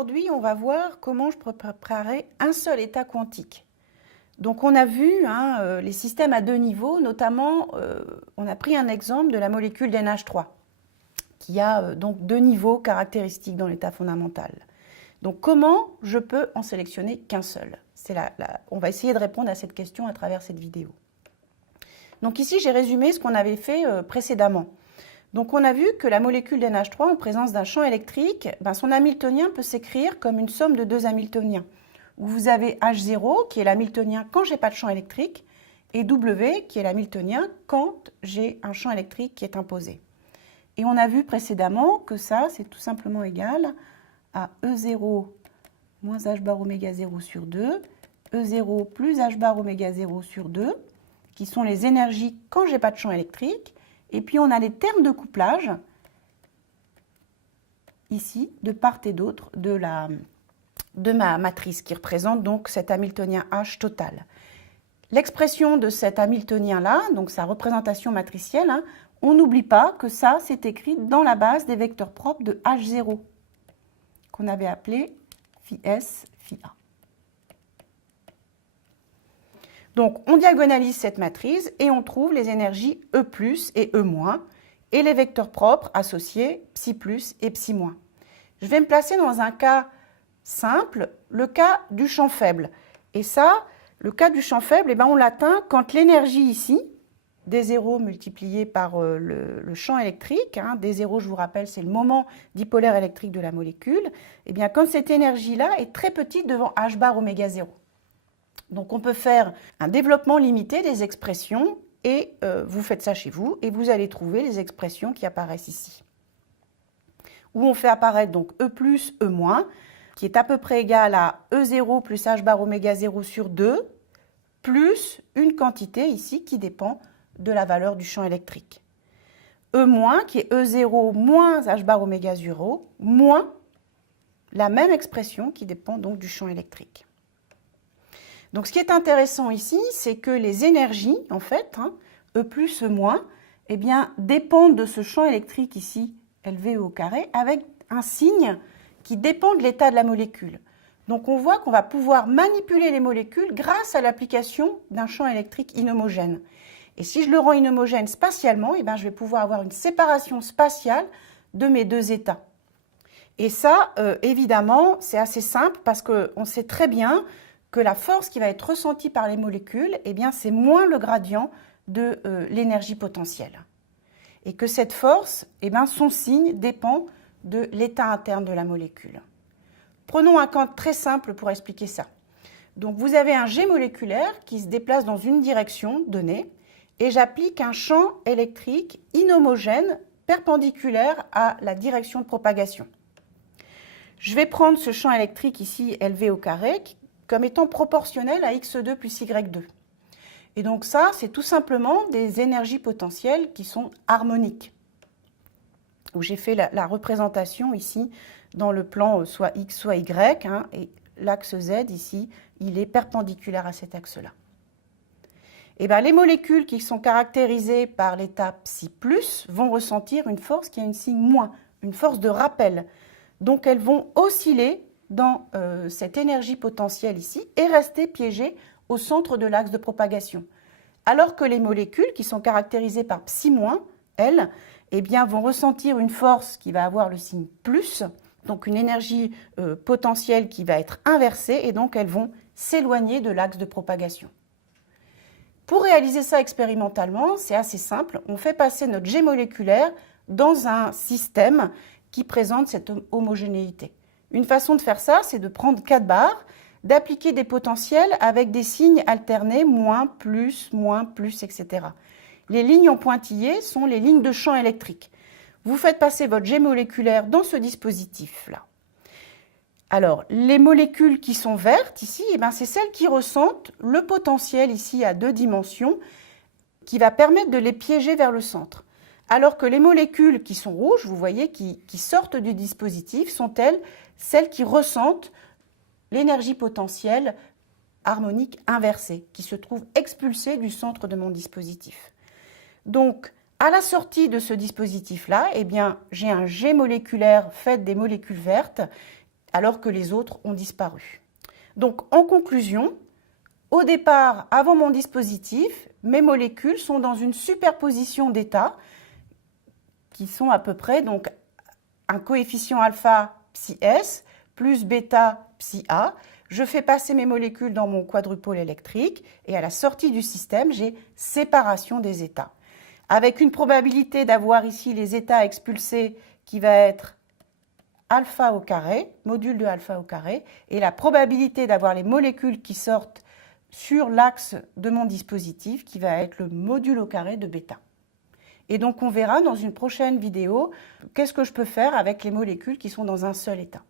aujourd'hui, on va voir comment je peux préparer un seul état quantique. Donc on a vu les systèmes à deux niveaux, notamment on a pris un exemple de la molécule d'NH3 qui a donc deux niveaux caractéristiques dans l'état fondamental. Donc comment je peux en sélectionner qu'un seul? On va essayer de répondre à cette question à travers cette vidéo. Donc ici j'ai résumé ce qu'on avait fait précédemment. Donc on a vu que la molécule d'NH3 en présence d'un champ électrique, son hamiltonien peut s'écrire comme une somme de deux hamiltoniens, où vous avez H0 qui est l'hamiltonien quand je n'ai pas de champ électrique, et W qui est l'hamiltonien quand j'ai un champ électrique qui est imposé. Et on a vu précédemment que ça, c'est tout simplement égal à E0 moins H bar oméga 0 sur 2, E0 plus H bar oméga 0 sur 2, qui sont les énergies quand je n'ai pas de champ électrique. Et puis on a les termes de couplage, ici, de part et d'autre de ma matrice, qui représente donc cet hamiltonien H total. L'expression de cet hamiltonien-là, donc sa représentation matricielle, on n'oublie pas que ça, c'est écrit dans la base des vecteurs propres de H0, qu'on avait appelé phi S, phi A. Donc, on diagonalise cette matrice et on trouve les énergies E+, et E-, et les vecteurs propres associés psi+ et psi-. Je vais me placer dans un cas simple, le cas du champ faible. Et ça, le cas du champ faible, on l'atteint quand l'énergie ici, D0 multiplié par le champ électrique, D0, je vous rappelle, c'est le moment dipolaire électrique de la molécule, quand cette énergie-là est très petite devant H bar oméga 0. Donc on peut faire un développement limité des expressions et vous faites ça chez vous et vous allez trouver les expressions qui apparaissent ici. Où on fait apparaître donc E+, E-, qui est à peu près égal à E0 plus H bar oméga 0 sur 2, plus une quantité ici qui dépend de la valeur du champ électrique. E-, qui est E0 moins H bar oméga 0, moins la même expression qui dépend donc du champ électrique. Donc ce qui est intéressant ici, c'est que les énergies, en fait, E+, E-, dépendent de ce champ électrique ici, LV au carré, avec un signe qui dépend de l'état de la molécule. Donc on voit qu'on va pouvoir manipuler les molécules grâce à l'application d'un champ électrique inhomogène. Et si je le rends inhomogène spatialement, je vais pouvoir avoir une séparation spatiale de mes deux états. Et ça, évidemment, c'est assez simple parce qu'on sait très bien que la force qui va être ressentie par les molécules, c'est moins le gradient de l'énergie potentielle. Et que cette force, son signe dépend de l'état interne de la molécule. Prenons un cas très simple pour expliquer ça. Donc vous avez un jet moléculaire qui se déplace dans une direction donnée et j'applique un champ électrique inhomogène perpendiculaire à la direction de propagation. Je vais prendre ce champ électrique ici, LV au carré, comme étant proportionnel à x2 plus y2. Et donc ça, c'est tout simplement des énergies potentielles qui sont harmoniques. Où j'ai fait la représentation ici dans le plan soit x, soit y, et l'axe z ici, il est perpendiculaire à cet axe-là. Et les molécules qui sont caractérisées par l'état psi+, vont ressentir une force qui a une signe moins, une force de rappel. Donc elles vont osciller dans cette énergie potentielle ici et rester piégées au centre de l'axe de propagation. Alors que les molécules qui sont caractérisées par psi-, elles, vont ressentir une force qui va avoir le signe plus, donc une énergie potentielle qui va être inversée et donc elles vont s'éloigner de l'axe de propagation. Pour réaliser ça expérimentalement, c'est assez simple. On fait passer notre jet moléculaire dans un système qui présente cette homogénéité. Une façon de faire ça, c'est de prendre 4 barres, d'appliquer des potentiels avec des signes alternés, moins, plus, etc. Les lignes en pointillés sont les lignes de champ électrique. Vous faites passer votre jet moléculaire dans ce dispositif-là. Alors, les molécules qui sont vertes ici, c'est celles qui ressentent le potentiel ici à 2 dimensions qui va permettre de les piéger vers le centre. Alors que les molécules qui sont rouges, vous voyez, qui sortent du dispositif, sont-elles celles qui ressentent l'énergie potentielle harmonique inversée, qui se trouve expulsée du centre de mon dispositif. Donc, à la sortie de ce dispositif-là, j'ai un jet moléculaire fait des molécules vertes alors que les autres ont disparu. Donc en conclusion, au départ, avant mon dispositif, mes molécules sont dans une superposition d'états qui sont à peu près donc un coefficient alpha psi S plus bêta psi A. Je fais passer mes molécules dans mon quadrupôle électrique et à la sortie du système, j'ai séparation des états. Avec une probabilité d'avoir ici les états expulsés qui va être alpha au carré, module de alpha au carré, et la probabilité d'avoir les molécules qui sortent sur l'axe de mon dispositif qui va être le module au carré de bêta. Et donc on verra dans une prochaine vidéo qu'est-ce que je peux faire avec les molécules qui sont dans un seul état.